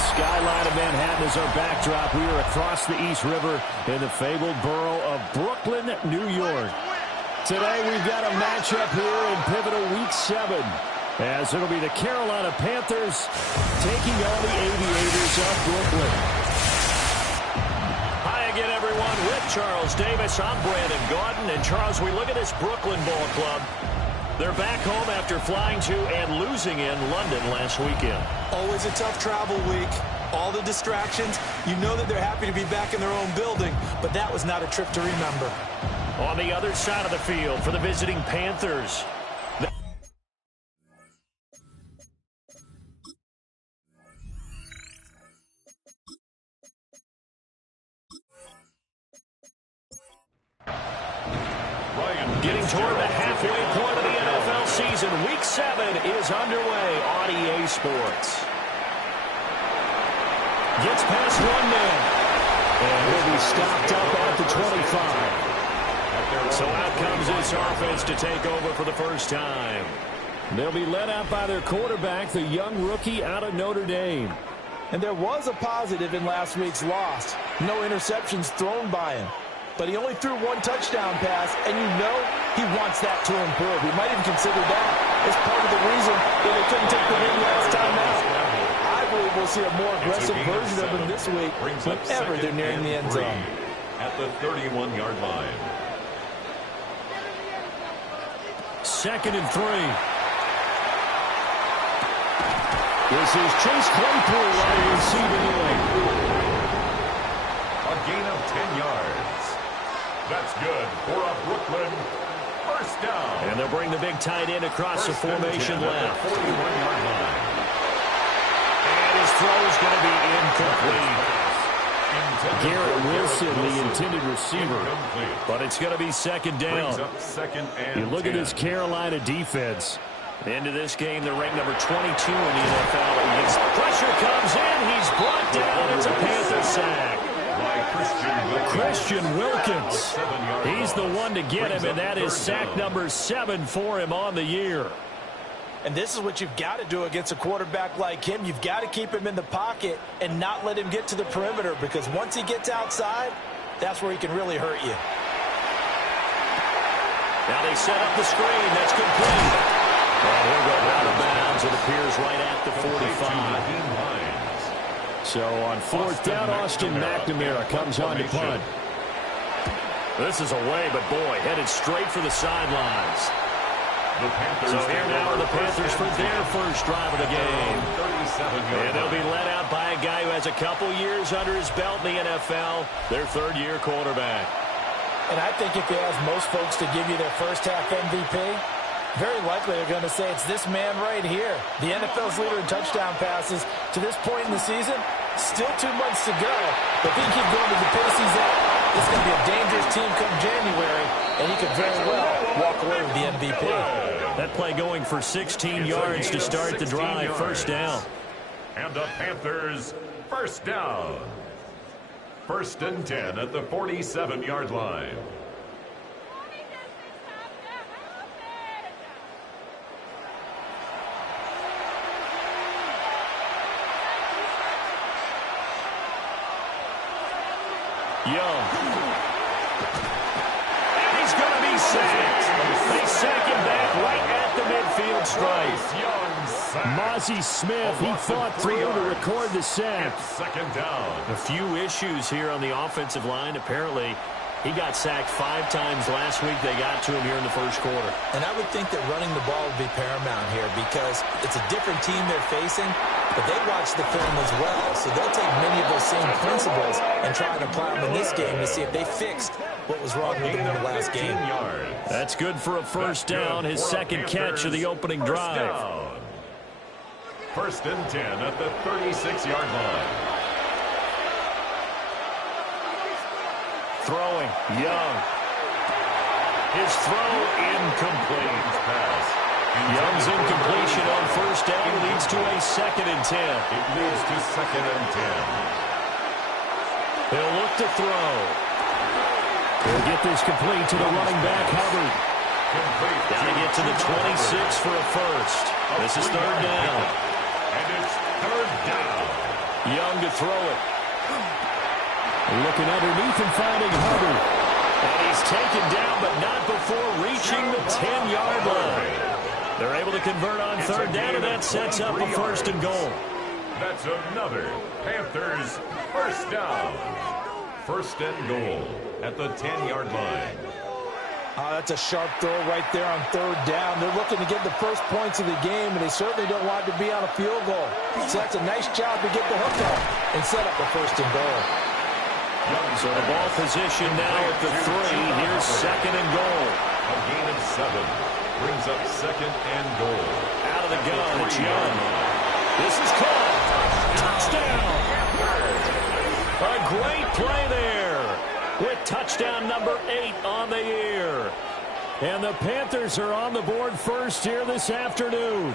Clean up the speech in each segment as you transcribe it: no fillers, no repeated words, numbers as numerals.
the skyline of Manhattan is our backdrop. We are across the East River in the fabled borough of Brooklyn, New York. Today we've got a matchup here in pivotal Week 7. As it'll be the Carolina Panthers taking on the Aviators of Brooklyn. Hi again, everyone. With Charles Davis, I'm Brandon Gaudin. And Charles, we look at this Brooklyn ball club. They're back home after flying to and losing in London last weekend. Always a tough travel week. All the distractions. You know that they're happy to be back in their own building, but that was not a trip to remember. On the other side of the field for the visiting Panthers. Getting toward the halfway point of the NFL season. Week 7 is underway on EA Sports. Gets past one man. And he'll be stopped up at the 25. So out comes this offense to take over for the first time. They'll be led out by their quarterback, the young rookie out of Notre Dame. And there was a positive in last week's loss. No interceptions thrown by him. But he only threw one touchdown pass, and you know he wants that to improve. He might even consider that as part of the reason that they couldn't take the win last time out. I believe we'll see a more aggressive version of him this week whenever they're nearing the end zone. At the 31-yard line. 2nd and 3. This is Chase Claypool on the receiving end. A gain of 10 yards. That's good for a Brooklyn first down. And they'll bring the big tight end across the formation left. 41-yard line. And his throw is going to be incomplete. Garrett Wilson, the intended receiver. But it's going to be second down. You look at this Carolina defense. Into this game, they're ranked number 22 in the NFL. Pressure comes in. He's brought down. It's a Panther sack. Christian Wilkins. He's the one to get him, and that is sack number 7 for him on the year. And this is what you've got to do against a quarterback like him. You've got to keep him in the pocket and not let him get to the perimeter, because once he gets outside, that's where he can really hurt you. Now they set up the screen. That's complete. And he'll go out of bounds. It appears right at the 45. So on 4th down, Austin McNamara comes on to punt. This is away, but boy, headed straight for the sidelines. So here now are the Panthers for their first drive of the game. And they'll be led out by a guy who has a couple years under his belt in the NFL, their 3rd-year quarterback. And I think if you ask most folks to give you their first-half MVP, very likely they're going to say it's this man right here. The NFL's leader in touchdown passes to this point in the season. Still 2 months to go. But if he keeps going to the pace he's at, it's going to be a dangerous team come January, and he could very well walk away with the MVP. That play going for 16 yards to start the drive. First down. And the Panthers first down. 1st and 10 at the 47-yard line. Young. And he's going to be sacked. They sack him back right at the midfield stripe. Mozzie Smith, he fought through to record the sack. 2nd down. A few issues here on the offensive line. Apparently, he got sacked 5 times last week. They got to him here in the first quarter. And I would think that running the ball would be paramount here, because it's a different team they're facing, but they watch the film as well. So they'll take many of those same principles and try and apply them in this game to see if they fixed what was wrong with them in the last game. That's good for a first down, his second catch of the opening drive. 1st and 10 at the 36-yard line. Throwing, Young. His throw incomplete. Young's incompletion on first down leads to a 2nd and 10. It leads to 2nd and 10. He'll look to throw. He'll get this complete to the running back, Hubbard. Got to get to the 26 for a first. This is 3rd down. And it's 3rd down. Young to throw it. Looking underneath and finding Hubbard. And he's taken down, but not before reaching the 10-yard line. They're able to convert on third down, and that sets up a first and goal. That's another Panthers first down. First and goal at the 10-yard line. That's a sharp throw right there on third down. They're looking to get the first points of the game, and they certainly don't want it to be on a field goal. So that's a nice job to get the hook up and set up the first and goal. So the ball position now at the 3. Here's second and goal. A gain of 7 brings up second and goal. Out of the gun, it's Young. This is caught. Touchdown. A great play there with touchdown number 8 on the year. And the Panthers are on the board first here this afternoon.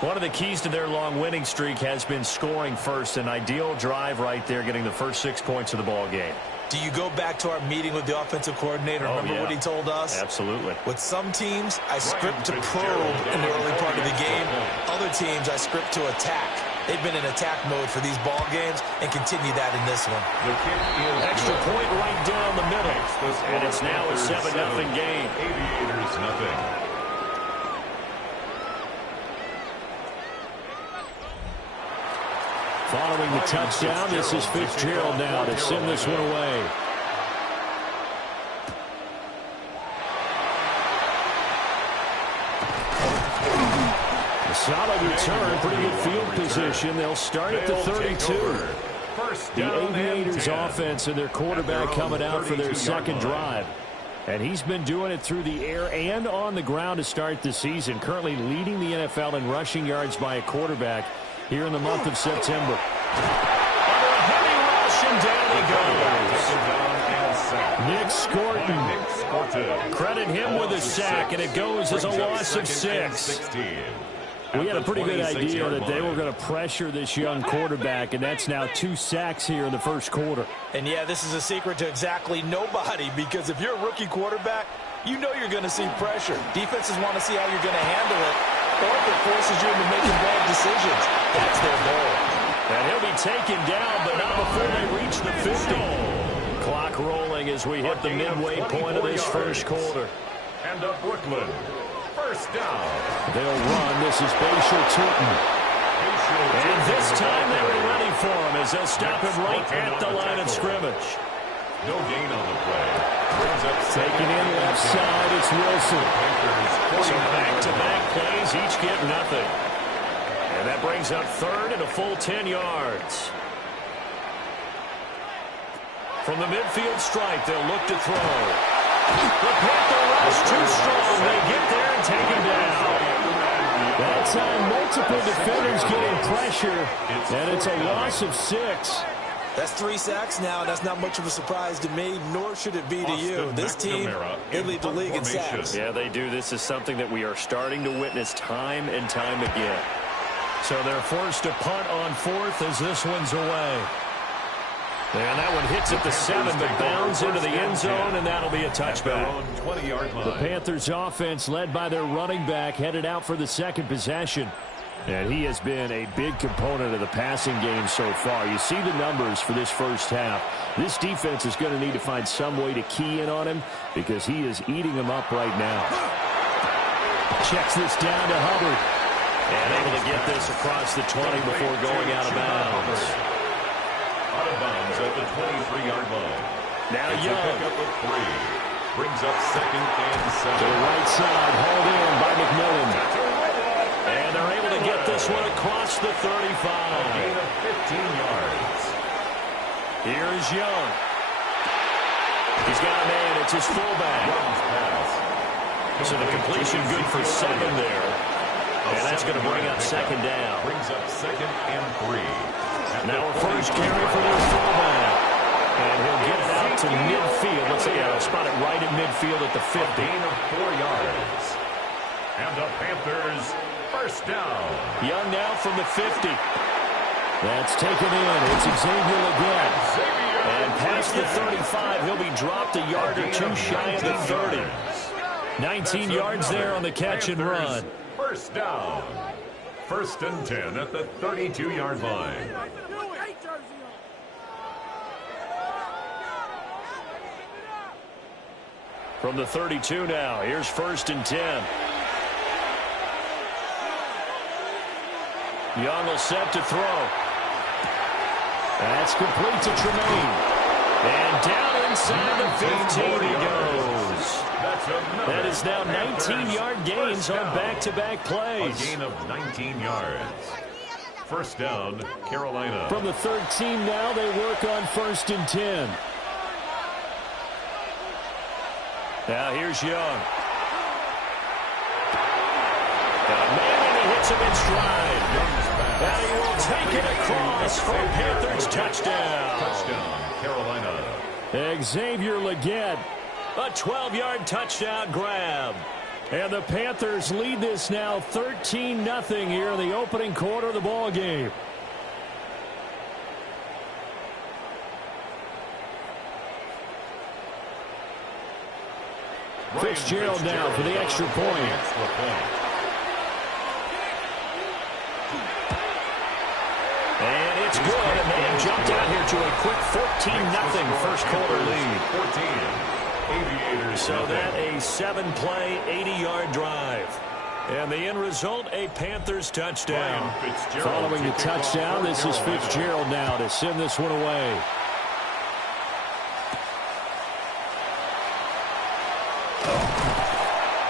One of the keys to their long winning streak has been scoring first. An ideal drive right there, getting the first 6 points of the ball game. Do you go back to our meeting with the offensive coordinator? Remember what he told us? Absolutely. With some teams, I script to probe in the early part of the game. Other teams, I script to attack. They've been in attack mode for these ball games and continue that in this one. Extra point right down the middle. And it's now a 7-0 game. Aviators nothing. Following the touchdown, this is Fitzgerald now to send this one away. A solid return, pretty good field position. They'll start at the 32. The Aviators offense and their quarterback coming out for their second drive. And he's been doing it through the air and on the ground to start the season. Currently leading the NFL in rushing yards by a quarterback here in the month of September. Under a heavy rush, and down he goes. Nick Scorton. Credit him with a sack, and it goes as a loss of 6. We had a pretty good idea that they were going to pressure this young quarterback, and that's now 2 sacks here in the first quarter. And, yeah, this is a secret to exactly nobody, because if you're a rookie quarterback, you know you're going to see pressure. Defenses want to see how you're going to handle it, or if it forces you into making bad decisions. That's their goal. And he'll be taken down, but not before they reach the 50. Clock rolling as we hit the midway point of this first quarter. And a Brooklyn first down. They'll run. This is Bashir Tootin. And this time they were ready for him as they'll stop him right at the line of scrimmage. No gain on the play. Taking in left side, it's Wilson. So back-to-back plays, each get nothing. And that brings up third and a full 10 yards. From the midfield stripe, they'll look to throw. The Panther rush too strong. They get there and take him down. That time, multiple defenders getting pressure, and it's a loss of 6. That's 3 sacks now. That's not much of a surprise to me, nor should it be to you. This team, they lead the league in sacks. Yeah, they do. This is something that we are starting to witness time and time again. So they're forced to punt on 4th as this one's away. And that one hits at the 7, but bounds into the end zone, and that'll be a touchback. The Panthers offense, led by their running back, headed out for the second possession. And he has been a big component of the passing game so far. You see the numbers for this first half. This defense is going to need to find some way to key in on him because he is eating them up right now. Checks this down to Hubbard. And able to get this across the 20 before going out of bounds. Out of bounds at the 23-yard line. Now Young. Pick up of 3. Brings up second and 7. To the right side, hauled in by McMillan. And they're able to get this one across the 35. A gain of 15 yards. Here's Young. He's got a man. It's his fullback. So the completion good for 7 there. And that's going to bring up second down. Brings up second and 3. Now a first carry for their fullback. And he'll get it out to midfield. Let's see, I'll spot it right at midfield at the 50. A gain of 4 yards. And the Panthers first down. Young now from the 50. That's taken in. It's Xavier again. And past the 35, he'll be dropped a yard or 2 shy of the 30. 19 yards there on the catch and run. First down. First and 10 at the 32-yard line. From the 32 now, here's first and 10. Young will set to throw. That's complete to Tremaine. And down inside the 15 he goes. That is now 19-yard gains on back-to-back plays. A gain of 19 yards. First down, Carolina. From the 13 now, they work on first and 10. Now here's Young. Manning, he hits him in stride. Now he will take it across for a Panthers touchdown. Touchdown, Carolina. Xavier Legette, a 12-yard touchdown grab. And the Panthers lead this now 13-0 here in the opening quarter of the ball game. Fitzgerald now for the extra point. And it's good, and they have jumped out here to a quick 14-0 first quarter lead. 14. Aviators. So that a 7-play, 80-yard drive. And the end result, a Panthers touchdown. Following the touchdown, this is Fitzgerald now to send this one away.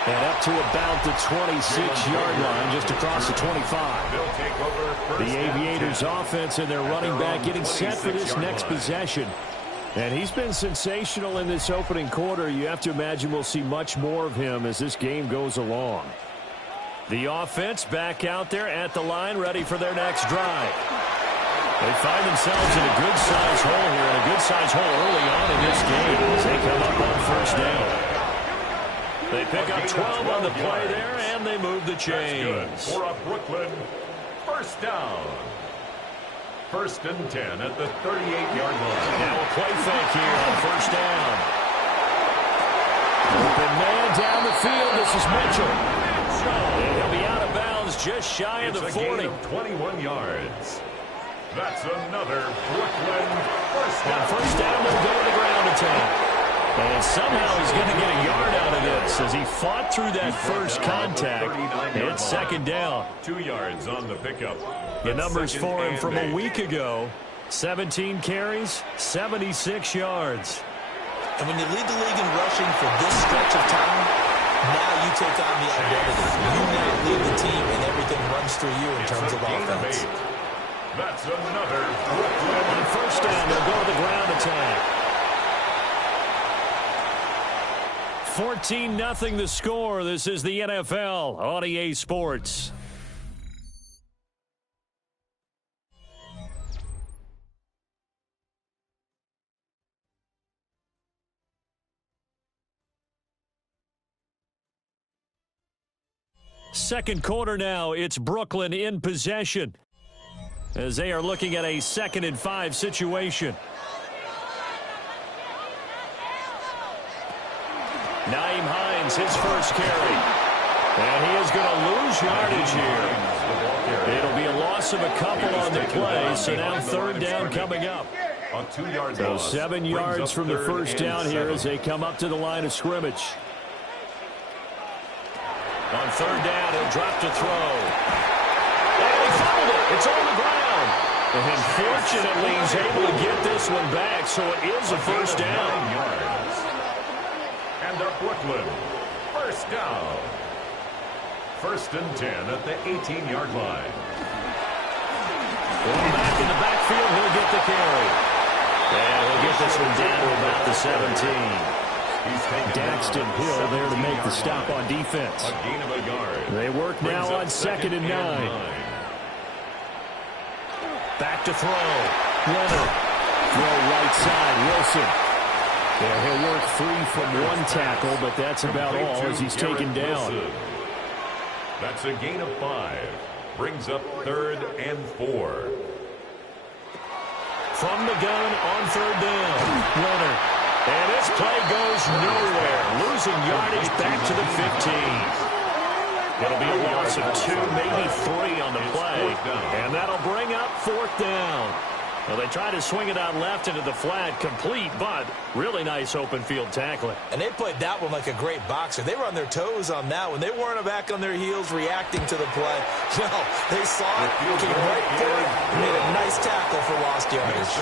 And up to about the 26-yard line, just across the 25. The Aviators offense and their running back getting set for this next possession. And he's been sensational in this opening quarter. You have to imagine we'll see much more of him as this game goes along. The offense back out there at the line, ready for their next drive. They find themselves in a good-sized hole here, and a good-sized hole early on in this game as they come up on first down. They pick up 12 on the play there, and they move the chains. For a Brooklyn first down. First and 10 at the 38-yard line. Now a play fake here on first down. Open man down the field. This is Mitchell. And he'll be out of bounds just shy of the 40. Gain of 21 yards. That's another Brooklyn first down. On first down, they'll go to the ground attack. And somehow he's going to get a yard out of this as he fought through that first contact. It's second down. 2 yards on the pickup. The numbers for him from a week ago. 17 carries, 76 yards. And when you lead the league in rushing for this stretch of time, now you take on the identity. You now lead the team and everything runs through you in terms of offense. That's another Brooklyn. On first down, they'll go to the ground attack. 14-0 the score. This is the NFL on EA Sports. Second quarter now, it's Brooklyn in possession as they are looking at a 2nd and 5 situation. Nyheim Hines, his first carry. And he is going to lose yardage here. It'll be a loss of a couple on the play, so now third down coming up. So 7 yards from the first down here as they come up to the line of scrimmage. On third down, he'll drop to throw. And he fumbled it. It's on the ground. And fortunately, he's able to get this one back, so it is a first down. And a Brooklyn first down. First and 10 at the 18-yard line. Going back in the backfield, he'll get the carry. And he'll get this one down to about the 17. Daxton Hill there to make the stop on defense. A gain of a yard. They work now on 2nd and 9. Back to throw. Leonard. Throw right side. Wilson. Yeah, he'll work free from one tackle, but that's about all as he's taken down. That's a gain of 5. Brings up 3rd and 4. From the gun on third down. Leonard. And this play goes nowhere. Losing yardage back to the 15. It'll be a loss of 2, maybe 3 on the play. And that'll bring up 4th down. Well, they try to swing it out left into the flat, complete, but really nice open field tackling. And they played that one like a great boxer. They were on their toes on that one. They weren't back on their heels reacting to the play. No, they saw it, came right for it, and made a nice tackle for lost yardage.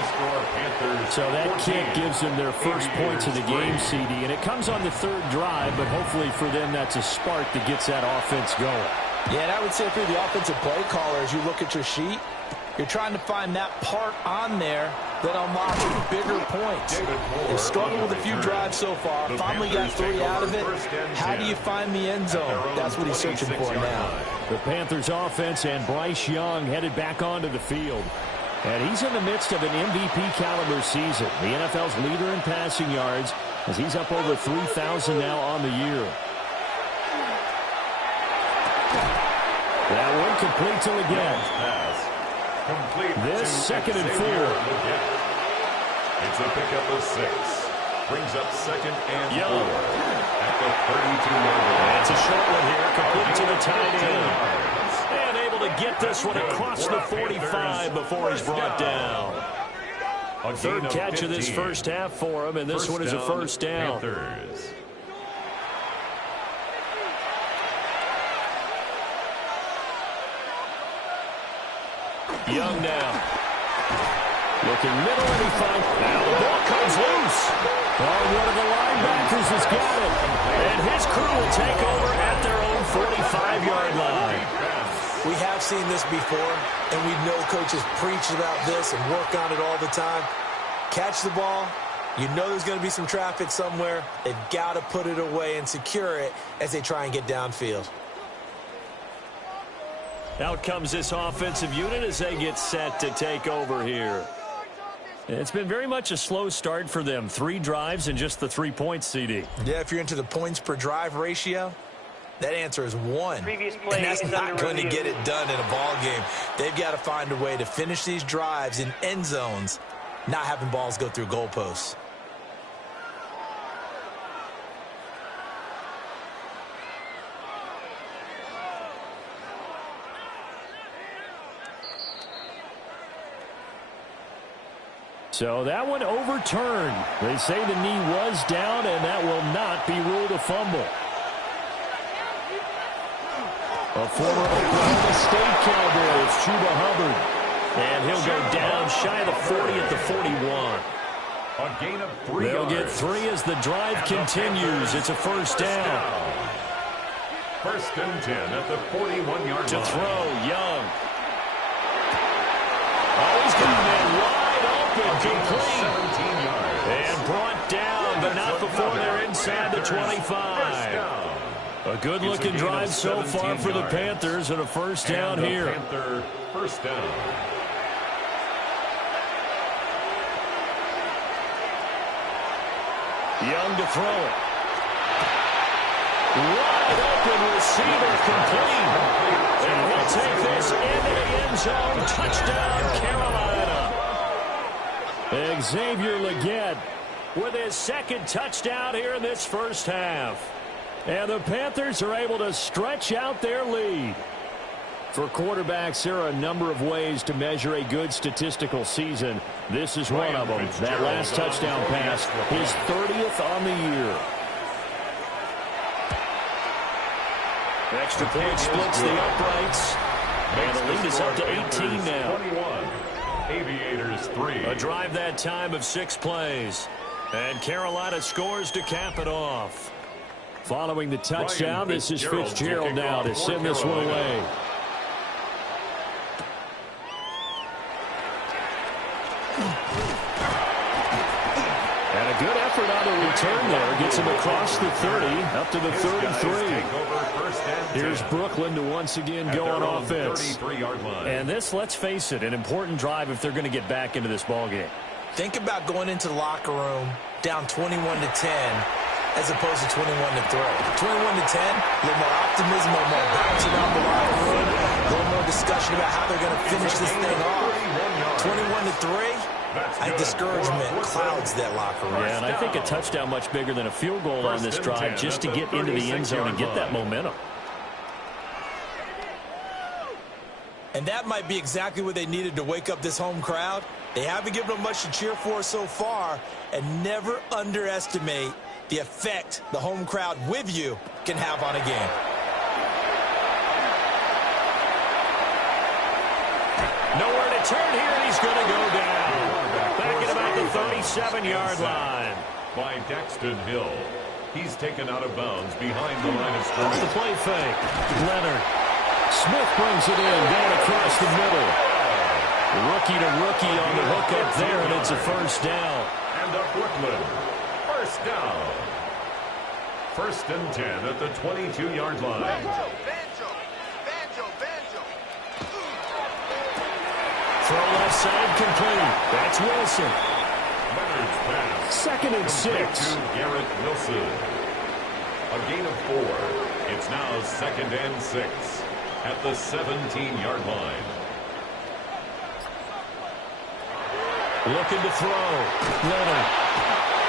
So that kick gives them their first points of the game, CD, and it comes on the 3rd drive, but hopefully for them that's a spark that gets that offense going. Yeah, and I would say for the offensive play caller, as you look at your sheet, you're trying to find that part on there that unlocks bigger points. They've struggled with a few drives so far. Finally got 3 out of it. How do you find the end zone? That's what he's searching for now. The Panthers offense and Bryce Young headed back onto the field. And he's in the midst of an MVP caliber season. The NFL's leader in passing yards as he's up over 3,000 now on the year. That one complete to Leggett. This 2nd and 4. It's a pickup of 6. Brings up 2nd and 4 at the 32-yard line. It's a short one here, complete to the tight end. And able to get this one across the 45 before he's brought down. 3rd catch of this first half for him, and this one is a first down. Panthers. Young now. Looking middle, and he finds. Now the ball comes loose. Oh, one of the linebackers has got it. And his crew will take over at their own 45-yard line. We have seen this before, and we know coaches preach about this and work on it all the time. Catch the ball. You know there's going to be some traffic somewhere. They've got to put it away and secure it as they try and get downfield. Out comes this offensive unit as they get set to take over here. It's been very much a slow start for them. 3 drives and just the 3 points, CD. Yeah, if you're into the points per drive ratio, that answer is 1. And that's not going to get it done in a ball game. They've got to find a way to finish these drives in end zones, not having balls go through goalposts. So that one overturned. They say the knee was down, and that will not be ruled a fumble. A former Oklahoma State Cowboy, it's Chuba Hubbard. And he'll go down shy of the 40 at the 41. A gain of 3 They'll yards. get 3 as the drive continues. It's a first down. 1st and 10 at the 41-yard line. To throw, Young. Oh, he's got that wide open, complete. 17 yards. And brought down, but not before they're inside the 25. A good-looking drive so far for the Panthers, and a first down here. Panther first down. Young to throw it. Wide open receiver, complete. And he'll take this into the end zone. Touchdown, Carolina. Xavier Leggett with his 2nd touchdown here in this first half. And the Panthers are able to stretch out their lead. For quarterbacks, there are a number of ways to measure a good statistical season. This is one of them. That last touchdown pass, his 30th on the year. Extra point splits the uprights. And the lead is up to 18 now. 21. Aviators 3. A drive that time of 6 plays. And Carolina scores to cap it off. Following the touchdown, this is Fitzgerald now to send this one away. And a good effort on the return there. Gets him across the 30, up to the 33. Here's Brooklyn to once again go on offense. And this, let's face it, an important drive if they're going to get back into this ballgame. Think about going into the locker room down 21-10 as opposed to 21-3. 21-10, a little more optimism, a little more bouncing around the locker room, a little more discussion about how they're going to finish this thing off. 21-3, and discouragement clouds that locker room. Yeah, and I think a touchdown much bigger than a field goal on this drive just to get into the end zone and get that momentum. And that might be exactly what they needed to wake up this home crowd. They haven't given them much to cheer for so far, and never underestimate the effect the home crowd with you can have on a game. Nowhere to turn here, and he's going to go down. Back at about the 37-yard line. By Daxton Hill. He's taken out of bounds behind the line of scrimmage. The play fake. Leonard. Smith brings it in, down across the middle. Rookie to rookie on the hook up there, and it's a first down. And a Brooklyn first down. 1st and 10 at the 22-yard line. Throw left side complete. That's Wilson. Leonard's pass. 2nd and 6. To Garrett Wilson. A gain of 4. It's now 2nd and 6 at the 17-yard line. Looking to throw. Leonard.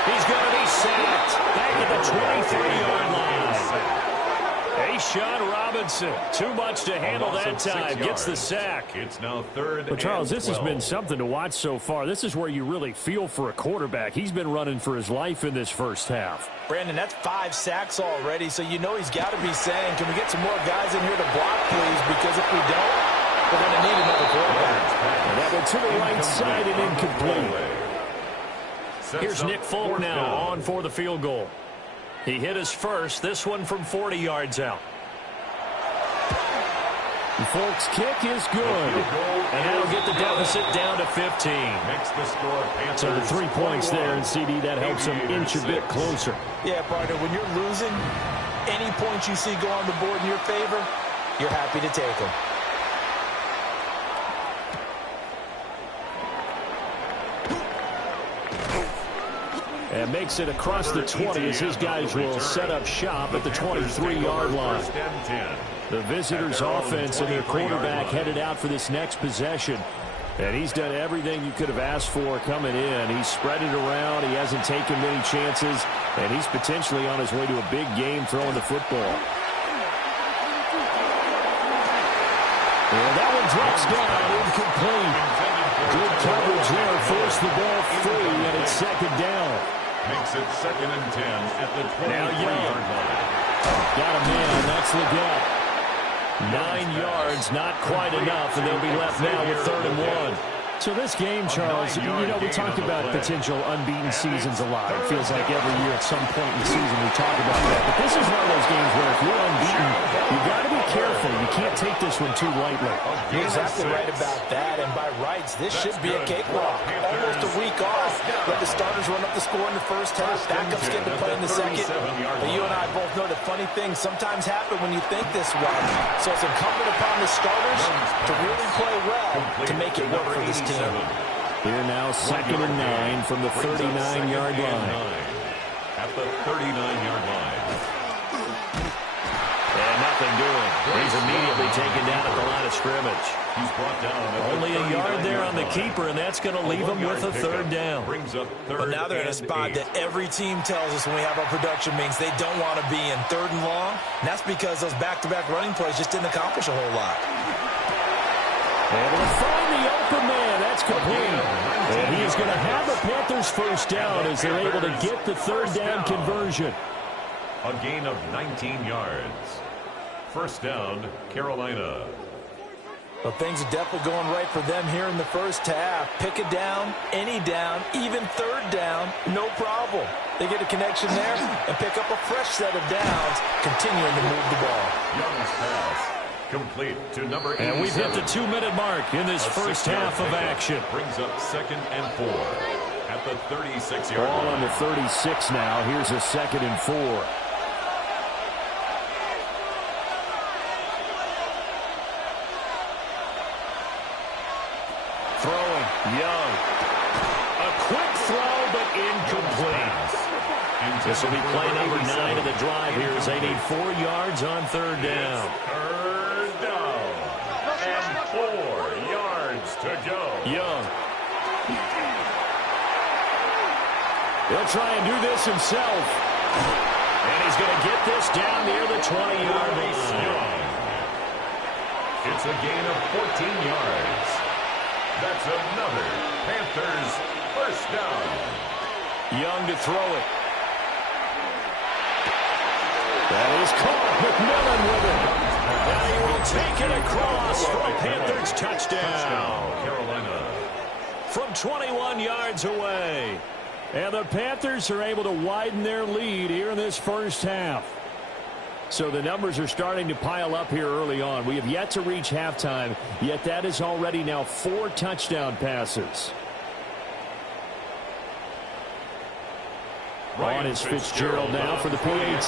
He's going to be sacked. Back at the 23-yard line. A'Shawn Robinson. Too much to handle that time. Gets the sack. It's now 3rd Well, Charles, and this has 12. been something to watch so far. This is where you really feel for a quarterback. He's been running for his life in this first half. Brandon, that's 5 sacks already, so you know he's got to be saying, can we get some more guys in here to block, please? Because if we don't, we're going to need another quarterback. And that one to the right side and incomplete. Here's Nick Folk now on for the field goal. He hit his first, this one from 40 yards out. Folk's kick is good. And that'll get the deficit down to 15. Makes the score Panthers. So the 3 points there, and CD, that helps them inch a bit closer. Yeah, partner, when you're losing, any points you see go on the board in your favor, you're happy to take them. And makes it across the 20 as his guys will set up shop at the 23-yard line. The visitors' offense and their quarterback headed out for this next possession. And he's done everything you could have asked for coming in. He's spread it around. He hasn't taken many chances. And he's potentially on his way to a big game throwing the football. And that one drops down, incomplete. Good coverage there, forced the ball free, and it's 2nd down. Makes it 2nd and 10 at the 23-yard line. Got a man, that's the gap. 9 yards, not quite enough, and they'll be left now with 3rd and 1. So this game, Charles, you know, we talk about potential unbeaten seasons a lot. It feels like every year at some point in the season we talk about that. But this is one of those games where if you're unbeaten, you've got to be careful. You can't take this one too lightly. You're exactly right about that, and by rights, this should be a cakewalk. Almost a week off. Let the starters run up the score in the first half. Backups get to play in the second. But you and I both know that funny things sometimes happen when you think this way. So it's incumbent upon the starters to really play well to make it work for this team. Here now, 2nd and 9 from the 39-yard line. At the 39-yard line. And nothing doing. He's immediately taken down at the line of scrimmage. He's brought down only a yard there on the keeper, and that's going to leave him with a 3rd down. But now they're in a spot that every team tells us when we have our production meetings they don't want to be in 3rd and long. And that's because those back-to-back running plays just didn't accomplish a whole lot. Able to find the open man. That's complete. And he is going to have the Panthers first down as they're able to get the 3rd down conversion. A gain of 19 yards. First down, Carolina. Well, things are definitely going right for them here in the first half. Pick a down, any down, even 3rd down, no problem. They get a connection there and pick up a fresh set of downs, continuing to move the ball. Young's pass. Complete to number 87. And we've hit the 2-minute mark in this first half of action. Brings up 2nd and 4 at the 36-yard line. Ball on the 36 now. Here's a 2nd and 4. Throwing, Young. A quick throw, but incomplete. This will be play number 9 of the drive here as they need 4 yards on 3rd down. To go. Young. He'll try and do this himself. And he's going to get this down near the 20-yard line. It's a gain of 14 yards. That's another Panthers first down. Young to throw it. That is caught. McMillan with it. And he will take it across for a Panthers touchdown. Carolina. From 21 yards away. And the Panthers are able to widen their lead here in this first half. So the numbers are starting to pile up here early on. We have yet to reach halftime, yet that is already now 4 touchdown passes. On is Fitzgerald now for the PAT.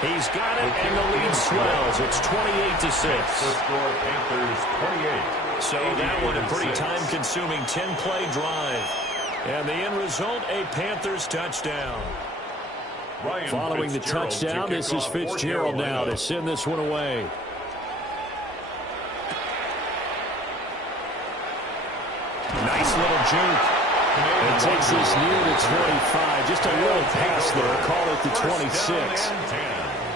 He's got it, and the lead swells. It's 28-6. The score, Panthers 28. So that one a pretty time-consuming 10-play drive. And the end result, a Panthers touchdown. Following the touchdown, this is Fitzgerald now to send this one away. Nice little juke. It takes this near the 25. Just a little pass there. Call it the 26.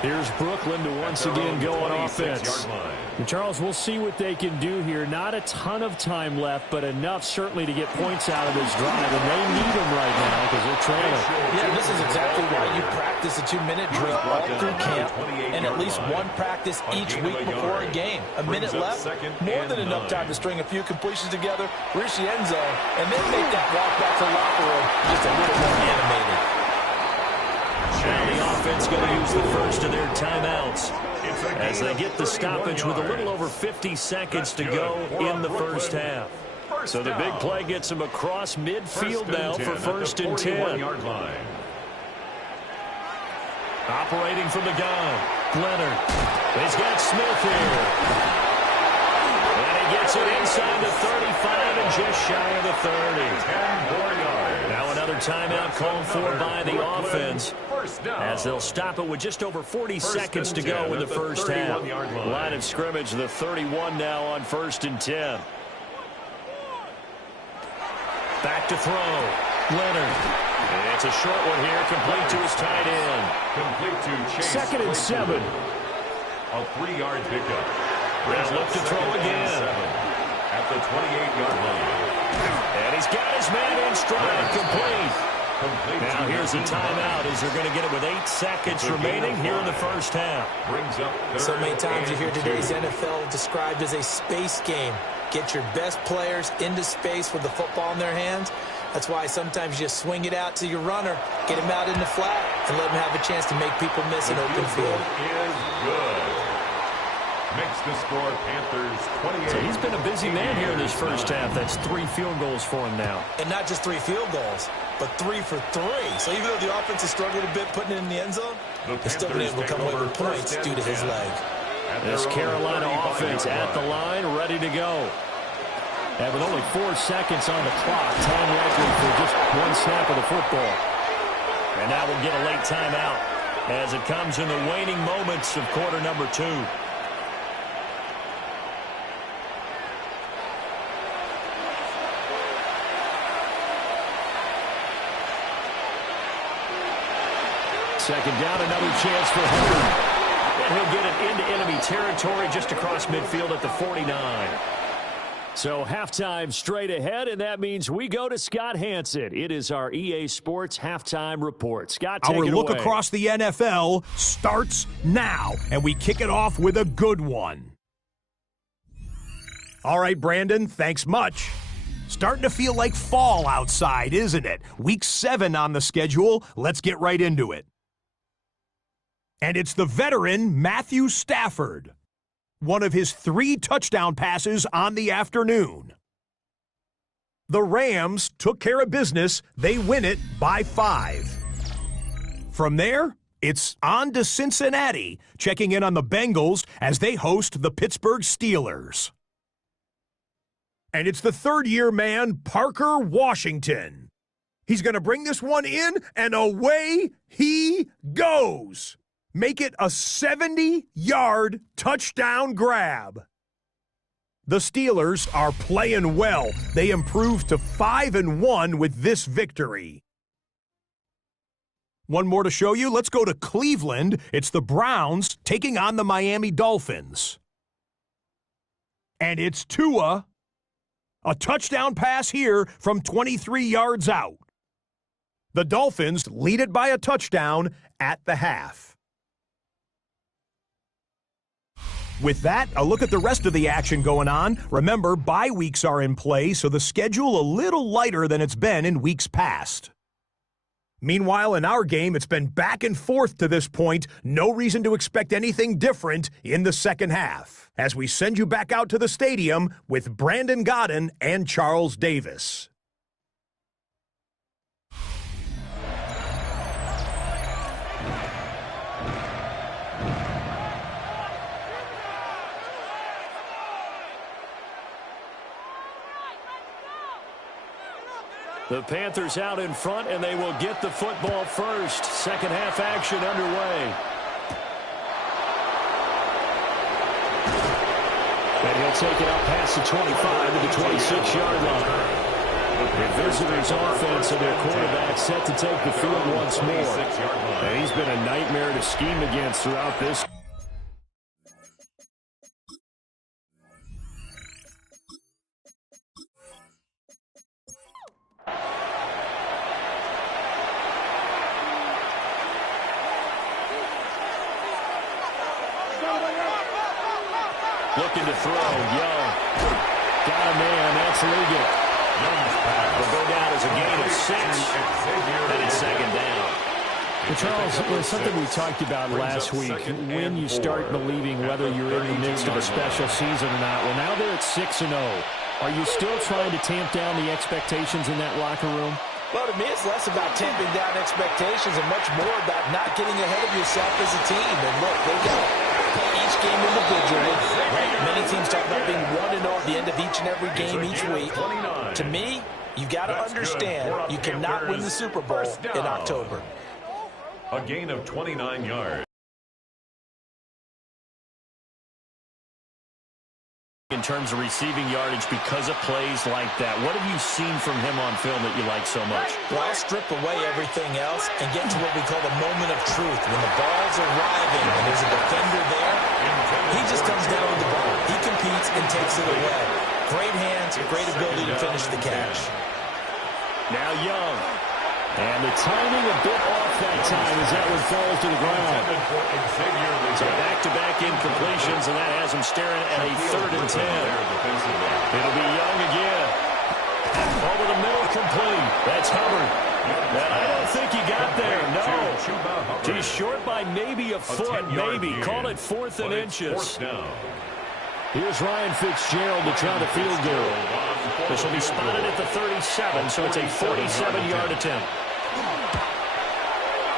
Here's Brooklyn to once again go on offense. And Charles, we'll see what they can do here. Not a ton of time left, but enough certainly to get points out of this drive. And they need them right now because they're trailing. Yeah, this is exactly why you practice a 2-minute drill all through camp and at least one practice each week before a game. A minute left, more than enough time to string a few completions together, reach the end zone, and then make that walk back to the locker room just a little more animated. Now the offense going to use the first of their timeouts as they get the stoppage with a little over 50 seconds to go in the first half. So the big play gets them across midfield now for first and 10. Operating from the gun, Leonard. He's got Smith here. And he gets it inside the 35 and just shy of the 30. 10 more yards. Now another timeout called for by the offense as they'll stop it with just over 40 seconds to go in the first half. Line of scrimmage, the 31 now on first and 10. Back to throw. Leonard. It's a short one here, complete to his tight end. Complete to Chase. 2nd and 7. A 3-yard pickup. They'll look to throw again. At the 28-yard line. And he's got his man in stride, complete. Now here's a timeout as they're going to get it with 8 seconds remaining here in the first half. Brings up so many times you hear today's NFL described as a space game. Get your best players into space with the football in their hands. That's why sometimes you just swing it out to your runner, get him out in the flat, and let him have a chance to make people miss an open field. Is good. Makes the score Panthers 28. So he's been a busy man here in this first half. That's 3 field goals for him now. And not just 3 field goals, but 3 for 3. So even though the offense has struggled a bit putting it in the end zone, they've still been able to come away with points due to his leg. This Carolina offense at the line, ready to go. And with only 4 seconds on the clock, time likely for just 1 snap of the football. And now we'll get a late timeout as it comes in the waning moments of quarter number 2. Second down, another chance for Hunter. And he'll get it into enemy territory just across midfield at the 49. So halftime straight ahead, and that means we go to Scott Hansen. It is our EA Sports Halftime Report. Scott, take it away. Our look across the NFL starts now, and we kick it off with a good one. All right, Brandon, thanks much. Starting to feel like fall outside, isn't it? Week 7 on the schedule. Let's get right into it. And it's the veteran Matthew Stafford. One of his 3 touchdown passes on the afternoon. The Rams took care of business. They win it by 5. From there, it's on to Cincinnati, checking in on the Bengals as they host the Pittsburgh Steelers. And it's the third-year man, Parker Washington. He's going to bring this one in, and away he goes. Make it a 70-yard touchdown grab. The Steelers are playing well. They improved to 5-1 with this victory. One more to show you. Let's go to Cleveland. It's the Browns taking on the Miami Dolphins. And it's Tua. A touchdown pass here from 23 yards out. The Dolphins lead it by a touchdown at the half. With that, a look at the rest of the action going on. Remember, bye weeks are in play, so the schedule a little lighter than it's been in weeks past. Meanwhile, in our game, it's been back and forth to this point. No reason to expect anything different in the second half, as we send you back out to the stadium with Brandon Godden and Charles Davis. The Panthers out in front, and they will get the football first. Second half action underway. And he'll take it up past the 25 to the 26-yard line. The visitors' offense and their quarterback set to take the field once more. And he's been a nightmare to scheme against throughout this. Looking to throw, Young. Got a man, that's legal. Will go down as a gain of 6. And it's second down. Well, Charles, it was something we talked about last week. When you start believing whether you're in the midst of a special season or not. Well, now they're at 6-0. Are you still trying to tamp down the expectations in that locker room? Well, to me, it's less about tamping down expectations and much more about not getting ahead of yourself as a team. And look, they've got to play each game individually. Right? Many teams talk about being 1-0 at the end of each and every game each week. To me, you got to understand you cannot win the Super Bowl in October. A gain of 29 yards. In terms of receiving yardage because of plays like that, what have you seen from him on film that you like so much? Well, I'll strip away everything else and get to what we call the moment of truth. When the ball's arriving and there's a defender there, he just comes down with the ball. He competes and takes it away. Great hands, great ability to finish the catch. Now Young. And the timing a bit off that time as that one falls to the ground. So back-to-back incompletions, and that has him staring at a 3rd and 10. It'll be Young again. Over the middle, complete. That's Hubbard. And I don't think he got there. No. He's short by maybe a foot, maybe. Call it 4th and inches. Here's Ryan Fitzgerald to try the field goal. This will be spotted at the 37, so it's a 47-yard attempt.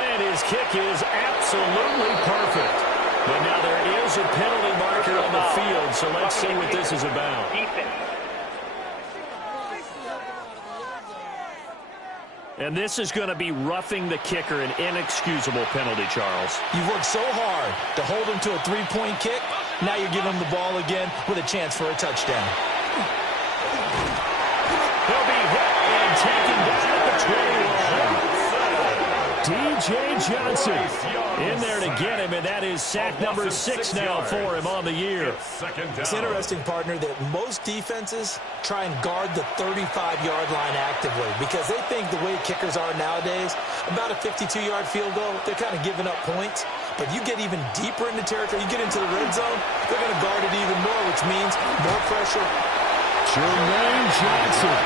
And his kick is absolutely perfect. But now there is a penalty marker on the field, so let's see what this is about. And this is going to be roughing the kicker, an inexcusable penalty, Charles. You've worked so hard to hold him to a 3-point kick. Now you're giving him the ball again with a chance for a touchdown. He'll be hit and taken down at the 20-line. D.J. Johnson in there to get him, and that is sack number 6 now for him on the year. It's interesting, partner, that most defenses try and guard the 35-yard line actively because they think the way kickers are nowadays, about a 52-yard field goal, they're kind of giving up points. But you get even deeper into territory, you get into the red zone, they're going to guard it even more, which means more pressure. Jermaine Johnson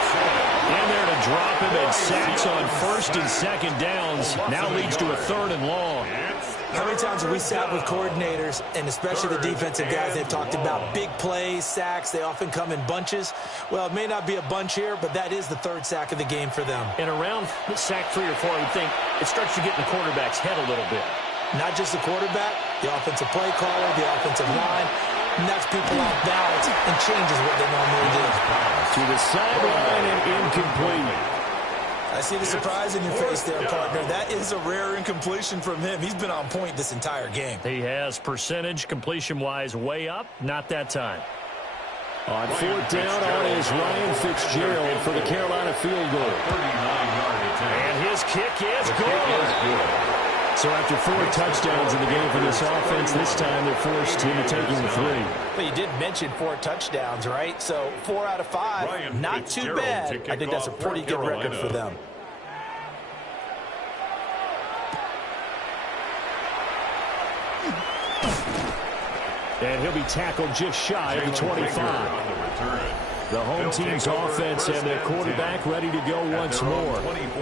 in there to drop him, and sacks on 1st and 2nd downs. Now leads to a 3rd and long. How many times have we sat with coordinators, and especially the defensive guys, they've talked about big plays, sacks. They often come in bunches. Well, it may not be a bunch here, but that is the 3rd sack of the game for them. And around sack 3 or 4, I would think it starts to get in the quarterback's head a little bit. Not just the quarterback, the offensive play caller, the offensive line, knocks people off balance and changes what they normally do. To the sideline and incomplete. I see the surprise in your face there, partner. That is a rare incompletion from him. He's been on point this entire game. He has percentage completion-wise way up. Not that time. On fourth down on is Ryan Fitzgerald for the Carolina field goal. And his kick is good. So after 4 touchdowns in the game for this offense, this time they're forced into taking the 3. Well, you did mention 4 touchdowns, right? So 4 out of 5, not too bad. I think that's a pretty good record for them. And he'll be tackled just shy of the 25. The home team's offense and their quarterback ready to go once more.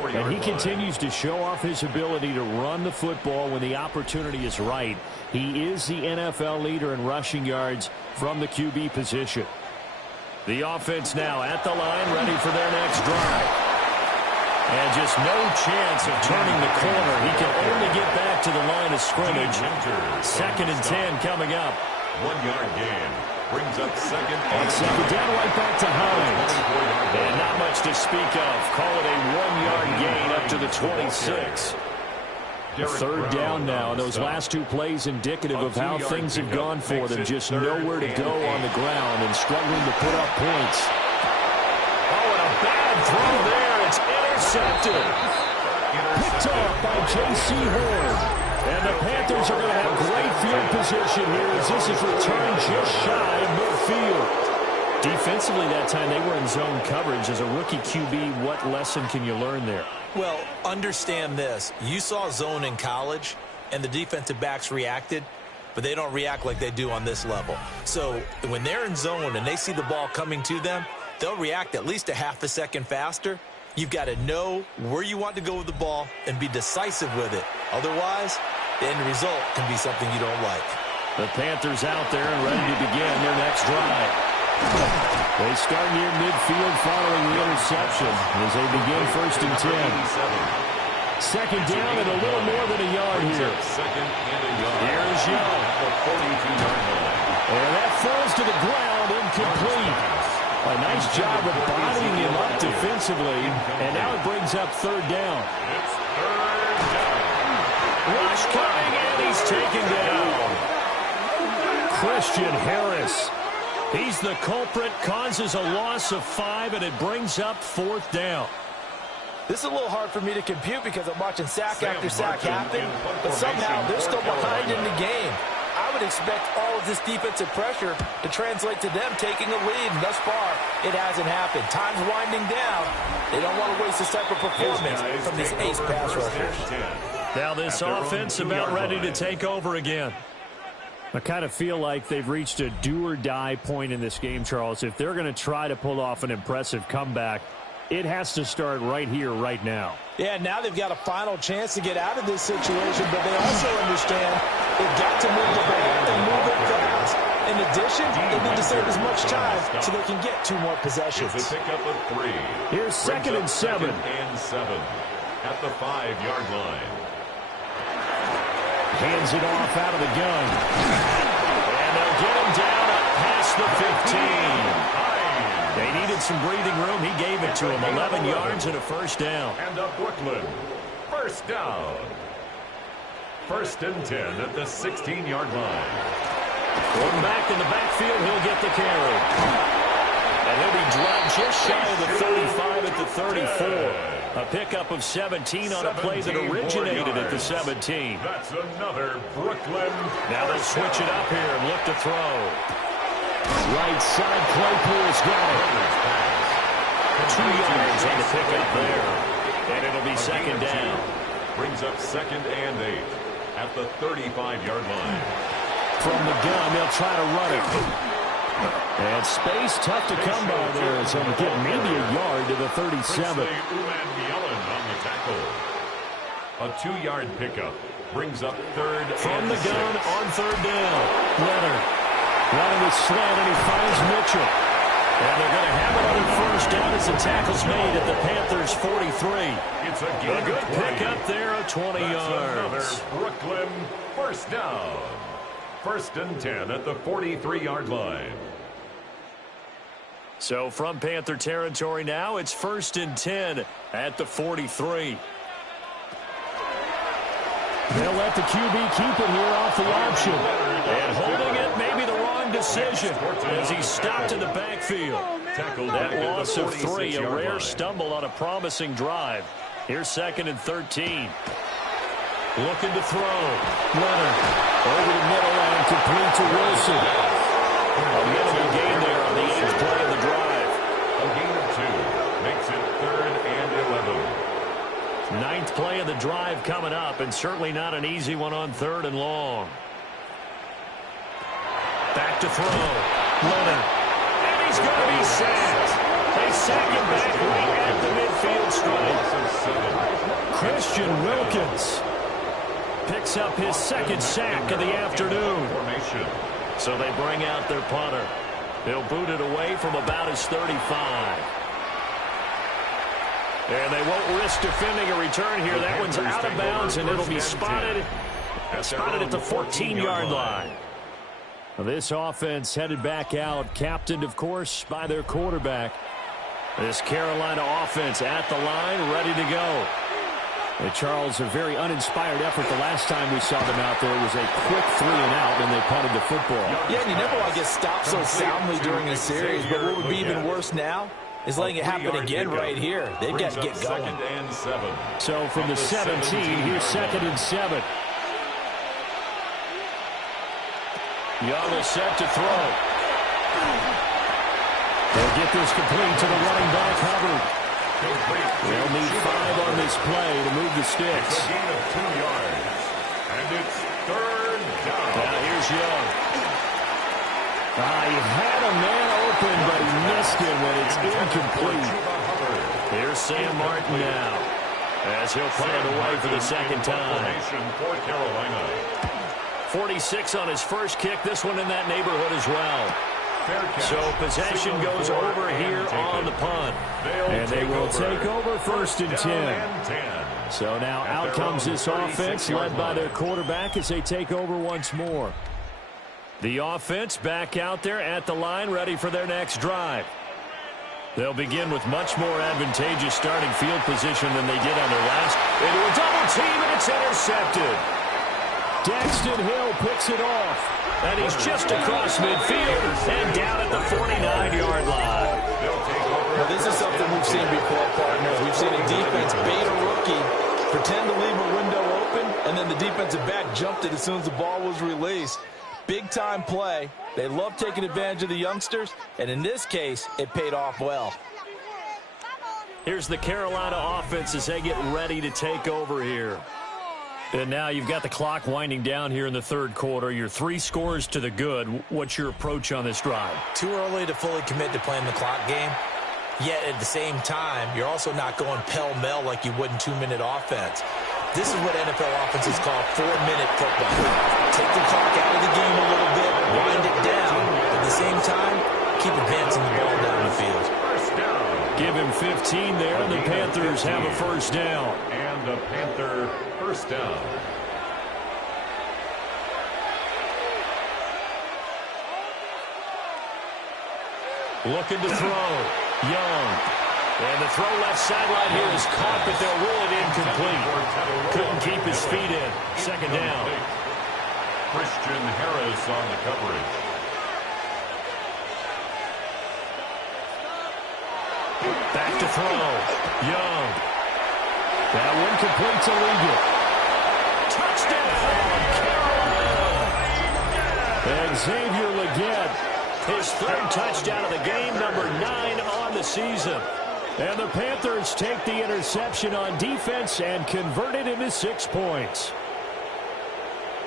And he continues to show off his ability to run the football when the opportunity is right. He is the NFL leader in rushing yards from the QB position. The offense now at the line, ready for their next drive. And just no chance of turning the corner. He can only get back to the line of scrimmage. 2nd and 10 coming up. 1-yard gain. Brings up second down right back to Hines. And not much to speak of. Call it a 1-yard gain up to the 26. 3rd down now. And those last 2 plays indicative of how things have gone for them. Just nowhere to go on the ground and struggling to put up points. Oh, and a bad throw there. It's intercepted. Picked off by J.C. Horn. And the Panthers are going to have great field position here as this is returned just shy of midfield. Defensively that time they were in zone coverage. As a rookie QB, what lesson can you learn there? Well, understand this. You saw zone in college, and the defensive backs reacted, but they don't react like they do on this level. So when they're in zone and they see the ball coming to them, they'll react at least a half a second faster. You've got to know where you want to go with the ball and be decisive with it. Otherwise, the end result can be something you don't like. The Panthers out there and ready to begin their next drive. They start near midfield following the interception as they begin 1st and 10. 2nd down and a little more than a yard here. Here's Young. And that falls to the ground, incomplete. A nice job of bodying him up defensively, and now it brings up 3rd down. It's 3rd down. Rush coming, and he's taken down. Christian Harris. He's the culprit, causes a loss of 5, and it brings up 4th down. This is a little hard for me to compute because I'm watching sack after sack happen, but somehow they're still behind in the game. I would expect all of this defensive pressure to translate to them taking a lead, and thus far, it hasn't happened. Time's winding down. They don't want to waste this type of performance from these ace pass rushers. Now this offense about ready to take over again. I kind of feel like they've reached a do-or-die point in this game, Charles. If they're going to try to pull off an impressive comeback, it has to start right here, right now. Yeah, now they've got a final chance to get out of this situation, but they also understand they've got to move the ball and move it fast. In addition, they need to save as much time so they can get 2 more possessions. It's a pickup of 3. Here's 2nd and 7. 2nd and 7 at the 5-yard line. Hands it off out of the gun. And they'll get him down up past the 15. They needed some breathing room. He gave it to him. 11 yards and a 1st down. And up Brooklyn. 1st down. 1st and 10 at the 16-yard line. Going back in the backfield, he'll get the carry. And he'll be dropped just shy of the 35 at the 34. A pickup of 17 on a play that originated at the 17. That's another Brooklyn. Now they'll switch it up here and look to throw. Right side, Claypool's got it. 2 yards on the pickup there. And it'll be 2nd down. Brings up 2nd and 8 at the 35-yard line. From the gun, they'll try to run it. And space tough to come by there as they'll get maybe a yard to the 37. A 2-yard pickup brings up 3rd from the 6. gun on 3rd down. Leonard running with slant, and he finds Mitchell. And they're going to have it on 1st down as the tackle's made at the Panthers' 43. It's a good pickup there of 20 yards. Another Brooklyn 1st down. 1st and 10 at the 43-yard line. So from Panther territory now, it's 1st and 10 at the 43. They'll let the QB keep it here off the option. And holding it, maybe the wrong decision as he's stopped in the backfield. That loss of 3, a rare stumble on a promising drive. Here's 2nd and 13. Looking to throw. Leonard over the middle and complete to Wilson. A minimal gain there on the 8th play of the drive. A gain of 2 makes it 3rd and 11. 9th play of the drive coming up, and certainly not an easy one on 3rd and long. Back to throw. Leonard. And he's going to be sacked. They sack him back right at the midfield stripe. Christian Wilkins picks up his 2nd sack of the afternoon. So they bring out their punter. He'll boot it away from about his 35. And they won't risk defending a return here. That one's out of bounds, and it'll be spotted at the 14-yard line. This offense headed back out, captained, of course, by their quarterback. This Carolina offense at the line, ready to go. And Charles, a very uninspired effort the last time we saw them out there. It was a quick 3 and out, and they punted the football. Yeah, and you never want to get stopped so soundly during a series, but what would be even worse now is letting it happen again right here. They've got to get going. 2nd and 7. So from the 17, here's 2nd and 7. Young is set to throw. They'll get this complete to the running back, Hubbard. They'll need 5 on this play to move the sticks. A gain of 2 yards. And it's 3rd down. Now here's Young. He had a man open, but he missed him when it's incomplete. Here's Sam Martin now, as he'll punt it away for the 2nd time. For Carolina. 46 on his first kick. This one in that neighborhood as well. So possession goes over here on the punt. And they will take over 1st and 10. So now out comes this offense led by their quarterback as they take over once more. The offense back out there at the line ready for their next drive. They'll begin with much more advantageous starting field position than they did on their last. Into a double team, and it's intercepted. Daxton Hill picks it off. And he's just across midfield and down at the 49-yard line. Now, this is something we've seen before, partners. We've seen a defense bait a rookie, pretend to leave a window open, and then the defensive back jumped it as soon as the ball was released. Big-time play. They love taking advantage of the youngsters, and in this case, it paid off well. Here's the Carolina offense as they get ready to take over here. And now you've got the clock winding down here in the 3rd quarter. You're 3 scores to the good. What's your approach on this drive? Too early to fully commit to playing the clock game. Yet at the same time, you're also not going pell-mell like you would in 2-minute offense. This is what NFL offenses call 4-minute football. Take the clock out of the game a little bit, wind it down. At the same time, keep advancing the ball down the field. Give him 15 there, and the Panthers have a 1st down. And the Panther 1st down. Looking to throw. Young. And the throw left sideline here is caught, but they'll rule it incomplete. Couldn't keep his feet in. 2nd down. Christian Harris on the coverage. Back to throw. Young. That one complete to Liggett. Touchdown, Carolina! And Xavier Liggett, his 3rd touchdown of the game, number 9 on the season. And the Panthers take the interception on defense and convert it into 6 points.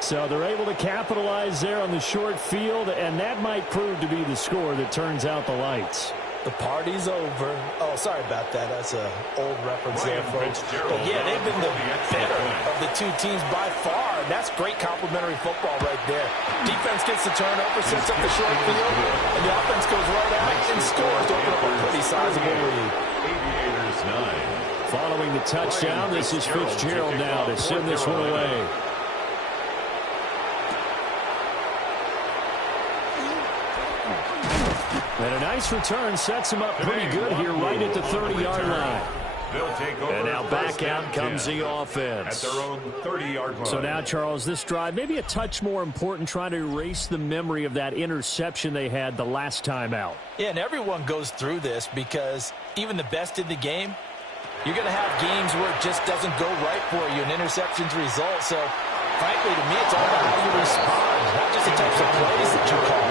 So they're able to capitalize there on the short field, and that might prove to be the score that turns out the lights. The party's over. Oh, sorry about that. That's an old reference there, folks. But, yeah, they've been the better of the 2 teams by far. And that's great complimentary football right there. Defense gets the turnover, sets up the short field, and the offense goes right out and scores to open up a pretty sizable lead. Aviators 9. Following the touchdown, this is Fitzgerald now to send this one away. And a nice return sets him up pretty good here right at the 30-yard line. They'll take over. And now back out comes the offense. At their own 30-yard line. So now, Charles, this drive maybe a touch more important, trying to erase the memory of that interception they had the last time out. Yeah, and everyone goes through this because even the best in the game, you're going to have games where it just doesn't go right for you, and interceptions result. So, frankly, to me, it's all about how you respond, not just the types of plays that you call,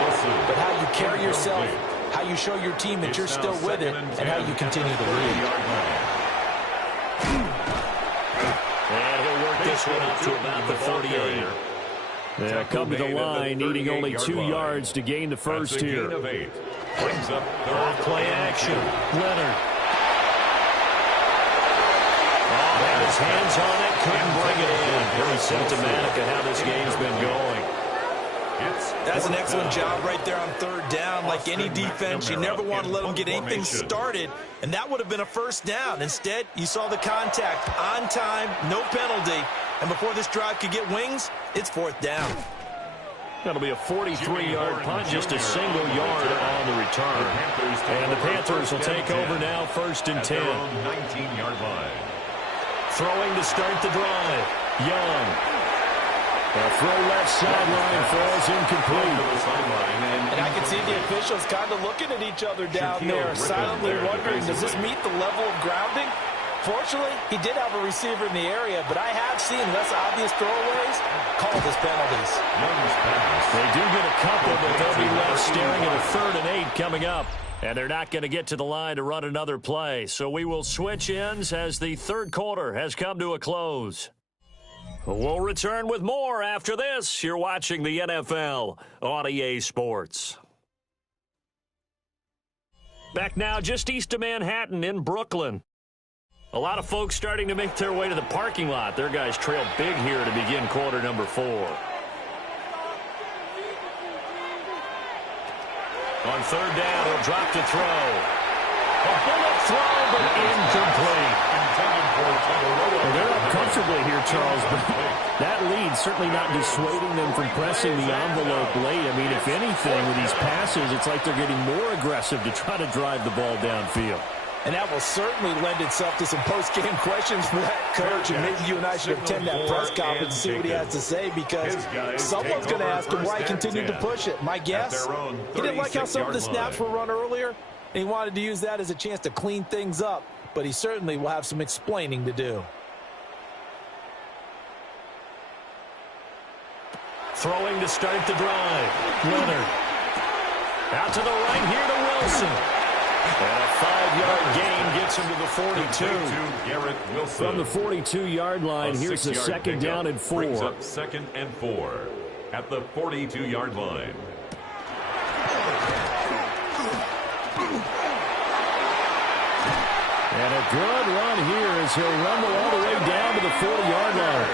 but how you carry yourself, how you show your team that you're still with it, and how you continue to lead. And he'll work this one up to about the 38. Yeah, come to the line, needing only 2 yards to gain the first here. Brings up Play action. Leonard. Had his hands on it, couldn't bring it in. Very symptomatic of how this game's been going. That's an excellent job right there on third down. Like any defense, you never want to let them get anything started, and that would have been a first down. Instead, you saw the contact on time, no penalty, and before this drive could get wings, it's fourth down. That'll be a 43-yard punt, just a single yard on the return. And the Panthers will take over now, first and 10. 19-yard line. Throwing to start the drive. Young. The throw left sideline falls incomplete. And I can see the officials kind of looking at each other down there, silently wondering, does this meet the level of grounding? Fortunately, he did have a receiver in the area, but I have seen less obvious throwaways called as penalties. They do get a couple, but they'll be left staring at a 3rd and 8 coming up. And they're not going to get to the line to run another play. So we will switch ends as the third quarter has come to a close. We'll return with more after this. You're watching the NFL on EA Sports. Back now just east of Manhattan in Brooklyn. A lot of folks starting to make their way to the parking lot. Their guys trail big here to begin quarter number 4. On third down, he'll drop to throw. A bullet throw, but incomplete. Well, they're up comfortably here, Charles, but that lead certainly not dissuading them from pressing the envelope late. I mean, if anything, with these passes, it's like they're getting more aggressive to try to drive the ball downfield. And that will certainly lend itself to some post-game questions for that coach. And maybe you and I should attend that press conference and see what he has to say, because someone's going to ask him why he continued to push it. My guess, he didn't like how some of the snaps were run earlier, and he wanted to use that as a chance to clean things up. But he certainly will have some explaining to do. Throwing to start the drive. Leonard. Out to the right here to Wilson. And a 5-yard gain gets him to the 42. From the 42-yard line, here's the second down and 4. Brings up 2nd and 4 at the 42-yard line. And a good run here as he'll rumble all the way down to the 40-yard line.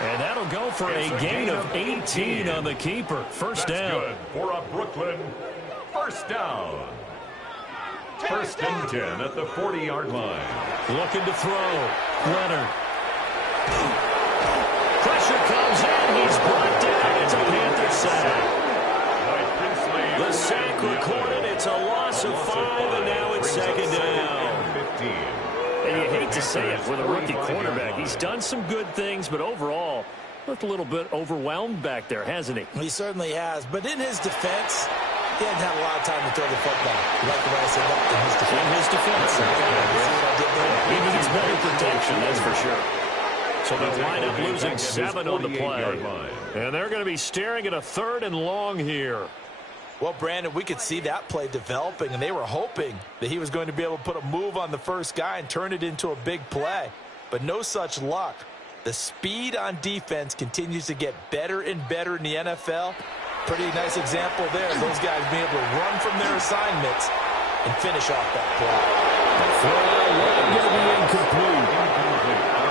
And that'll go for a gain of 18 on the keeper. First down. Good for a Brooklyn first down. First and 10 at the 40-yard line. Looking to throw. Leonard. Pressure comes in. He's brought down. It's a Panther sack. The sack recorded. It's a loss of 5, and now it's second down. And you hate to say it with a rookie quarterback. He's done some good things, but overall, looked a little bit overwhelmed back there, hasn't he? He certainly has. But in his defense, he hasn't had a lot of time to throw the football. Like the way I said, in his defense. In his defense. He needs better protection, that's for sure. So they'll line up losing 7 on the play. And they're going to be staring at a 3rd and long here. Well, Brandon, we could see that play developing, and they were hoping that he was going to be able to put a move on the first guy and turn it into a big play. But no such luck. The speed on defense continues to get better and better in the NFL. Pretty nice example there of those guys being able to run from their assignments and finish off that play. Throw going to be incomplete.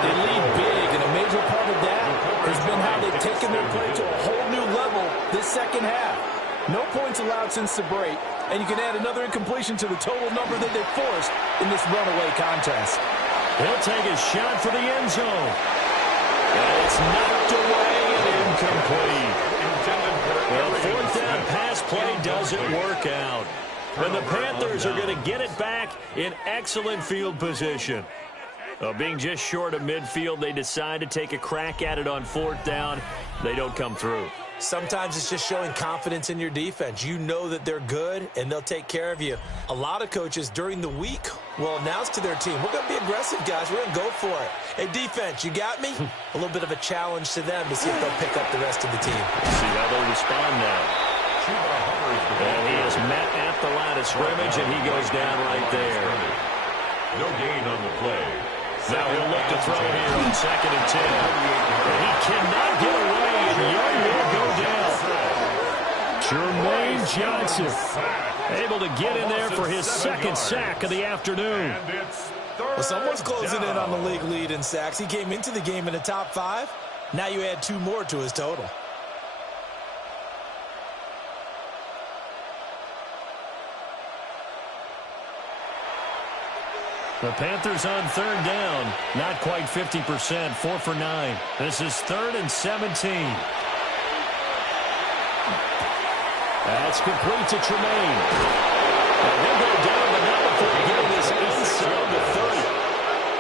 They lead big, and a major part of that has been how they've taken their play to a whole new level this second half. No points allowed since the break, and you can add another incompletion to the total number that they forced in this runaway contest. He'll take a shot for the end zone. And it's knocked away and incomplete. Well, 4th down pass play doesn't work out. And the Panthers are going to get it back in excellent field position. Being just short of midfield, they decide to take a crack at it on 4th down. They don't come through. Sometimes it's just showing confidence in your defense. You know that they're good, and they'll take care of you. A lot of coaches during the week will announce to their team, we're going to be aggressive, guys. We're going to go for it. Hey, defense, you got me? A little bit of a challenge to them to see if they'll pick up the rest of the team. See how they respond now. And he is met at the line of scrimmage, and he goes down right there. No gain on the play. Now he'll look to throw here on 2nd and 10. And he cannot get away, and Young will go down. Jermaine Johnson able to get in there for his 2nd sack of the afternoon. Well, someone's closing in on the league lead in sacks. He came into the game in the top 5. Now you add 2 more to his total. The Panthers on 3rd down. Not quite 50%. 4 for 9. This is 3rd and 17. That's complete to Tremaine. And he'll go down, but not before getting this inside the 30.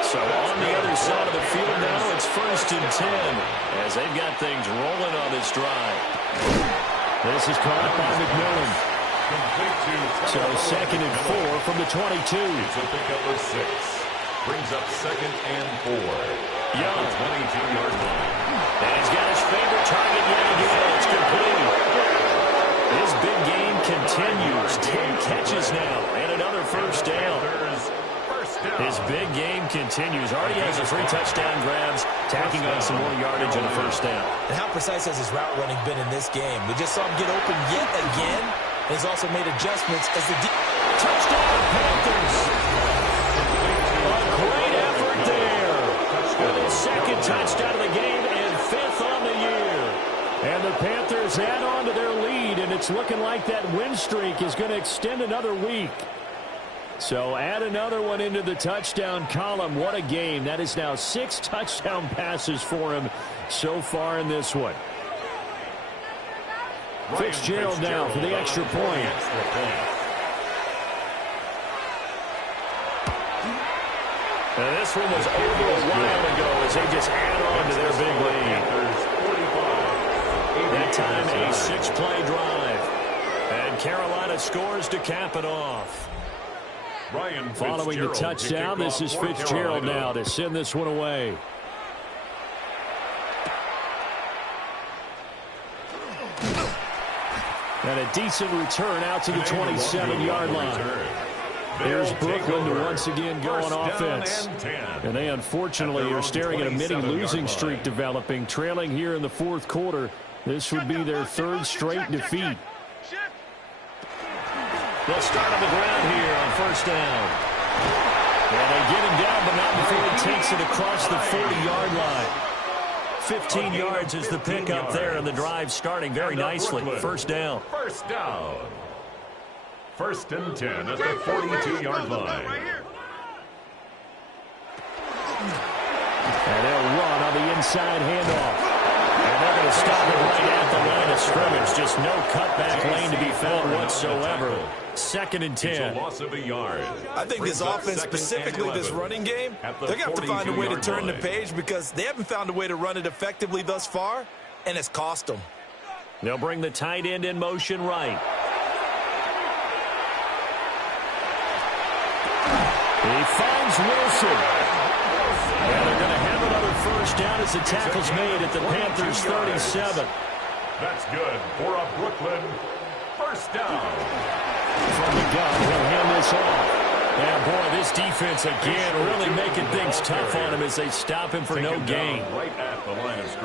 So on the other side of the field now, it's 1st and 10 as they've got things rolling on this drive. This is caught by McMillan. So 2nd and 4 from the 22. It's a pickup of 6. Brings up 2nd and 4. Young. 22-yard line. And he's got his favorite target yet again. It's complete. His big game continues. 10 catches now and another 1st down. His big game continues. Already has a 3 touchdown grabs, tacking on some more yardage and a 1st down. And how precise has his route running been in this game? We just saw him get open yet again. And he's also made adjustments as the touchdown Panthers. A great effort there. With his 2nd touchdown of the game and 5th on the year. And the Panthers add on to their lead, and it's looking like that win streak is going to extend another week. So add another one into the touchdown column. What a game. That is now 6 touchdown passes for him so far in this one. Fitzgerald now for the extra point. And this one was over a while ago as they just add on to their big lead. That time a 6-play drive. And Carolina scores to cap it off. Following the touchdown, this is Fitzgerald now to send this one away. And a decent return out to the 27-yard line. Here's Brooklyn to once again go on offense. And they unfortunately are staring at a mini-losing streak developing, trailing here in the 4th quarter. This would be their 3rd straight defeat. They'll start on the ground here on 1st down. And they get him down, but not before he takes it across the 40-yard line. 15 yards is the pickup there, and the drive starting very nicely. 1st down. 1st down. 1st and 10 at the 42-yard line. And they'll run on the inside handoff. And they're going to stop it right at the line of scrimmage. Just no cutback lane to be found whatsoever. 2nd and 10. It's a loss of a yard. I think this offense, specifically this running game, they're going to have to find a way to turn the page because they haven't found a way to run it effectively thus far, and it's cost them. They'll bring the tight end in motion right. He finds Wilson. And they're going to have another 1st down as the tackle's made at the Panthers' 37. That's good for a Brooklyn 1st down. From the gun, he'll hand this off. Yeah, boy, this defense again really making things tough on him as they stop him for no gain.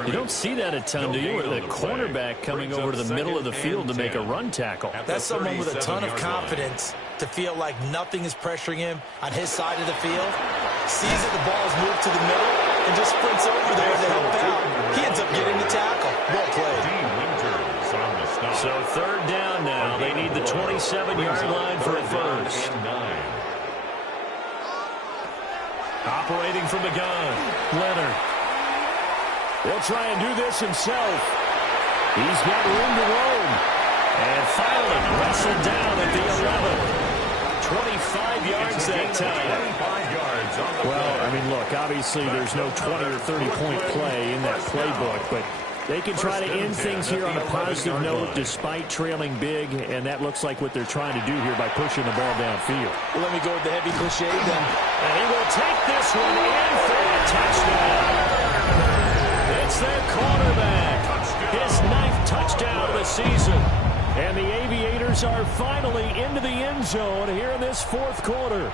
You don't see that a ton, do you? With a cornerback coming over to the middle of the field to make a run tackle. That's someone with a ton of confidence to feel like nothing is pressuring him on his side of the field. Sees that the ball is moved to the middle and just sprints over there to help out. He ends up getting the tackle. Well played. So 3rd down now. They need the 27-yard line for a 1st. Operating from the gun, Leonard. He'll try and do this himself. He's got room to roam. And finally wrestled down at the 11. 5 yards that time. Well, I mean, look, obviously there's no 20 or 30-point play in that playbook, but they can try to end things here on a positive note despite trailing big, and that looks like what they're trying to do here by pushing the ball downfield. Well, let me go with the heavy cliche then. And he will take this one in for a touchdown. It's their quarterback. His 9th touchdown of the season. And the Aviators are finally into the end zone here in this 4th quarter.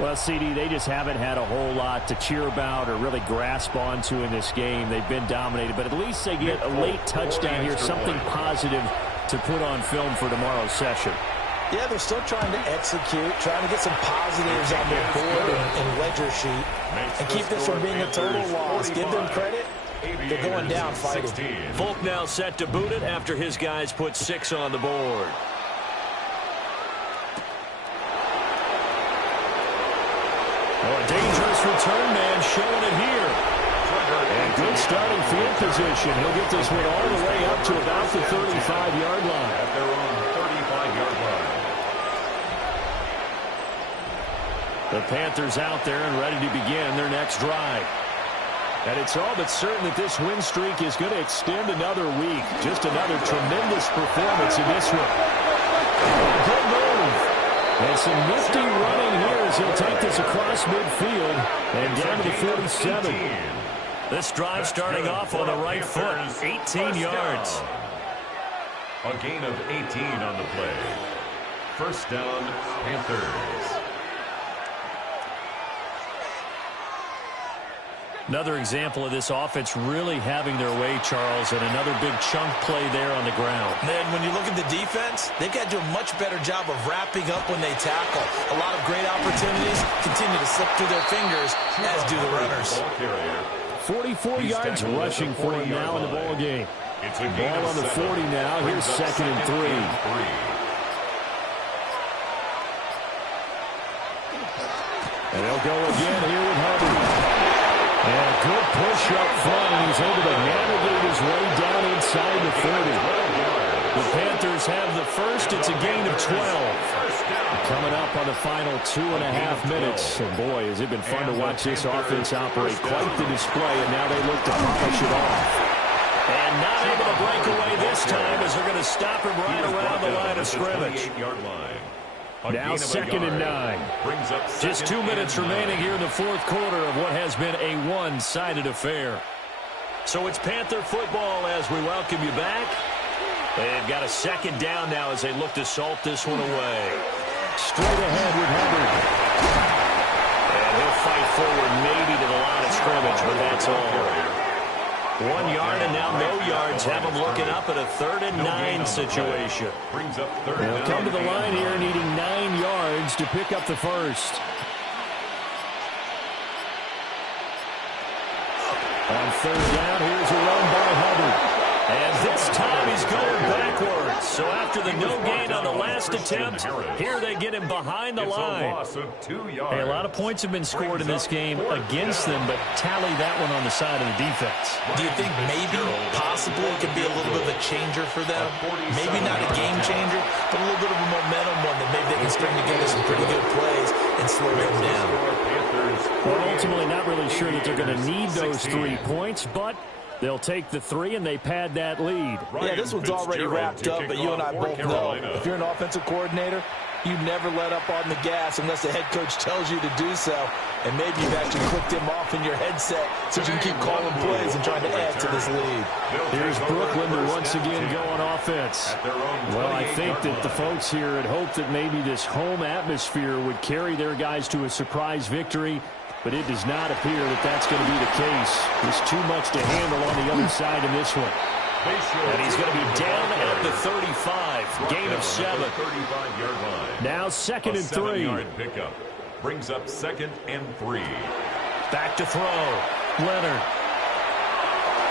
Well, CD, they just haven't had a whole lot to cheer about or really grasp onto in this game. They've been dominated, but at least they get a late touchdown here, something positive to put on film for tomorrow's session. Yeah, they're still trying to execute, trying to get some positives on their board and ledger sheet, and keep this from being a total loss. Give them credit. They're going down fighting. Volk now set to boot it after his guys put 6 on the board. Oh, a dangerous return man showing it here. And good starting field position. He'll get this one all the way up to about the 35-yard line. At their own 35-yard line. The Panthers out there and ready to begin their next drive. And it's all but certain that this win streak is going to extend another week. Just another tremendous performance in this one. Good move. And some nifty running here as he'll take this across midfield and down to the 47. This drive starting off on the right foot. 18 yards. A gain of 18 on the play. First down, Panthers. Another example of this offense really having their way, Charles, and another big chunk play there on the ground. Man, when you look at the defense, they've got to do a much better job of wrapping up when they tackle. A lot of great opportunities continue to slip through their fingers, as do the runners. 44 yards rushing for him now in the ball game. Ball on the 40 now. Here's 2nd and 3. And they'll go again here with Hubbard. And a good push up front, and he's able to navigate his way down inside the 30. The Panthers have the first. It's a gain of 12. Coming up on the final 2.5 minutes. And boy, has it been fun to watch this offense operate. Quite the display, and now they look to polish it off. And not able to break away this time as they're going to stop him right around the line of scrimmage. Now 2nd and 9. Just 2 minutes remaining here in the 4th quarter of what has been a one-sided affair. So it's Panther football as we welcome you back. They've got a 2nd down now as they look to salt this one away. Straight ahead with Hubbard. And he'll fight forward maybe to the line of scrimmage, but that's all. 1 yard and now no yards. Have them looking up at a 3rd and 9 situation. They'll come to the line here needing 9 yards to pick up the first. On 3rd down, here's a run by Hubbard. And this time he's going backwards. So after the no gain on the last attempt, here they get him behind the line. Hey, a lot of points have been scored in this game against them, but tally that one on the side of the defense. Do you think maybe, possibly, it could be a little bit of a changer for them? Maybe not a game changer, but a little bit of a momentum one that maybe they can string together some pretty good plays and slow them down. Well, ultimately, not really sure that they're going to need those 3 points, but they'll take the 3 and they pad that lead. Yeah, this one's already wrapped up, but you and I both know if you're an offensive coordinator, you never let up on the gas unless the head coach tells you to do so. And maybe you've actually clicked him off in your headset so you can keep calling plays and trying to add to this lead. Here's Brooklyn to once again go on offense. Well, I think that the folks here had hoped that maybe this home atmosphere would carry their guys to a surprise victory, but it does not appear that that's going to be the case. There's too much to handle on the other side in this one. And he's going to be down at the 35. Gain of 7. Now 2nd and 3. Pickup brings up 2nd and 3. Back to throw. Leonard.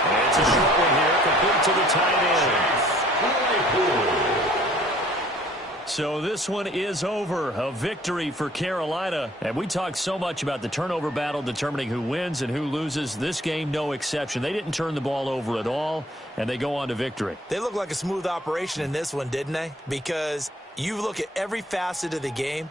And it's a short one here, complete to the tight end. So this one is over. A victory for Carolina. And we talked so much about the turnover battle determining who wins and who loses. This game, no exception. They didn't turn the ball over at all, and they go on to victory. They look like a smooth operation in this one, didn't they? Because You look at every facet of the game,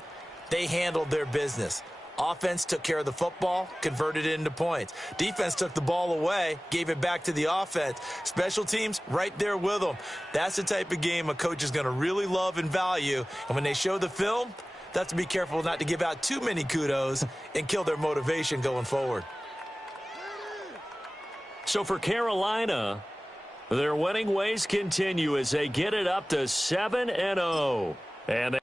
they handled their business. Offense took care of the football, converted it into points. Defense took the ball away, gave it back to the offense. Special teams, right there with them. That's the type of game a coach is going to really love and value. And when they show the film, they have to be careful not to give out too many kudos and kill their motivation going forward. So for Carolina, their winning ways continue as they get it up to 7-0. And